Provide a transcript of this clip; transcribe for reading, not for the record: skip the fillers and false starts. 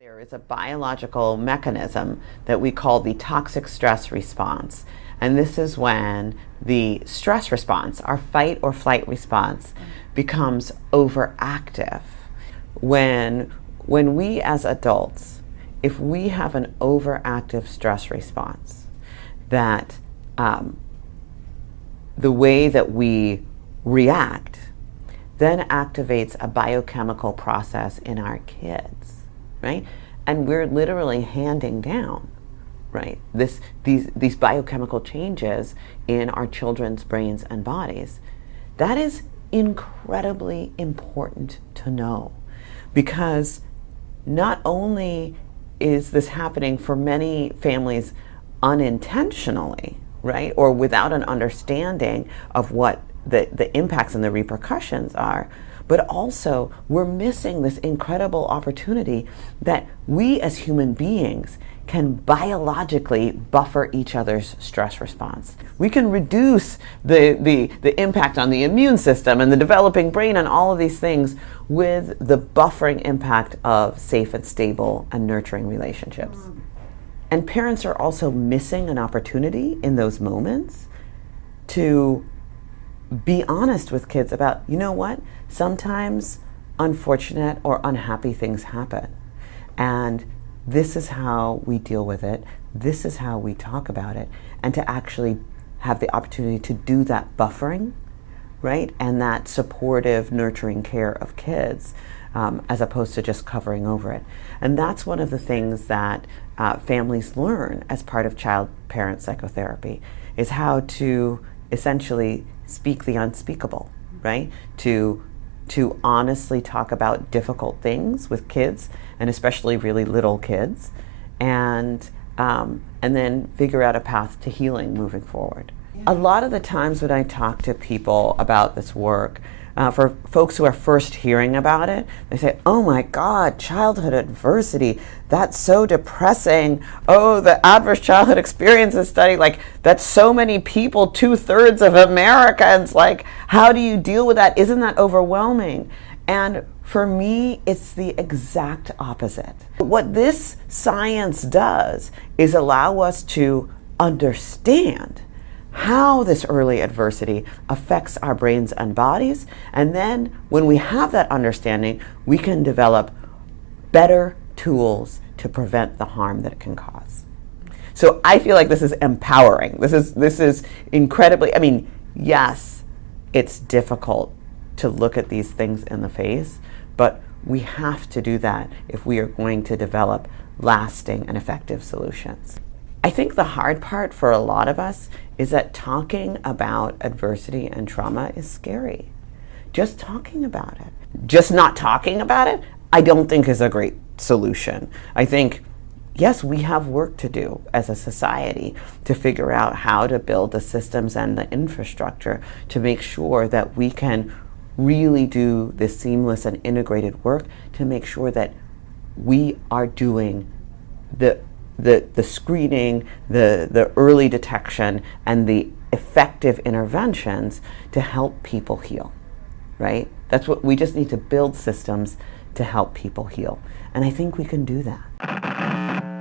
There is a biological mechanism that we call the toxic stress response. And this is when the stress response, our fight or flight response, becomes overactive. When we as adults, if we have an overactive stress response, that the way that we react then activates a biochemical process in our kids, right? And we're literally handing down, right, these biochemical changes in our children's brains and bodies. That is incredibly important to know, because not only is this happening for many families unintentionally, right, or without an understanding of what the impacts and the repercussions are, but also we're missing this incredible opportunity that we as human beings can biologically buffer each other's stress response. We can reduce the impact on the immune system and the developing brain and all of these things with the buffering impact of safe and stable and nurturing relationships. And parents are also missing an opportunity in those moments to be honest with kids about, you know what, sometimes unfortunate or unhappy things happen. And this is how we deal with it. This is how we talk about it. And to actually have the opportunity to do that buffering, right? And that supportive, nurturing care of kids, as opposed to just covering over it. And that's one of the things that families learn as part of child-parent psychotherapy, is how to essentially speak the unspeakable, right? To honestly talk about difficult things with kids, and especially really little kids, and then figure out a path to healing moving forward. A lot of the times when I talk to people about this work, for folks who are first hearing about it, they say, oh my God, childhood adversity, that's so depressing. Oh, the adverse childhood experiences study, like that's so many people, 2/3 of Americans, like how do you deal with that? Isn't that overwhelming? And for me, it's the exact opposite. What this science does is allow us to understand how this early adversity affects our brains and bodies. And then when we have that understanding, we can develop better tools to prevent the harm that it can cause. So I feel like this is empowering. This is incredibly, I mean, yes, it's difficult to look at these things in the face, but we have to do that if we are going to develop lasting and effective solutions. I think the hard part for a lot of us is that talking about adversity and trauma is scary. Just talking about it. Just not talking about it, I don't think is a great solution. I think, yes, we have work to do as a society to figure out how to build the systems and the infrastructure to make sure that we can really do this seamless and integrated work to make sure that we are doing the screening, the early detection, and the effective interventions to help people heal, right? That's what we just need to build systems to help people heal. And I think we can do that.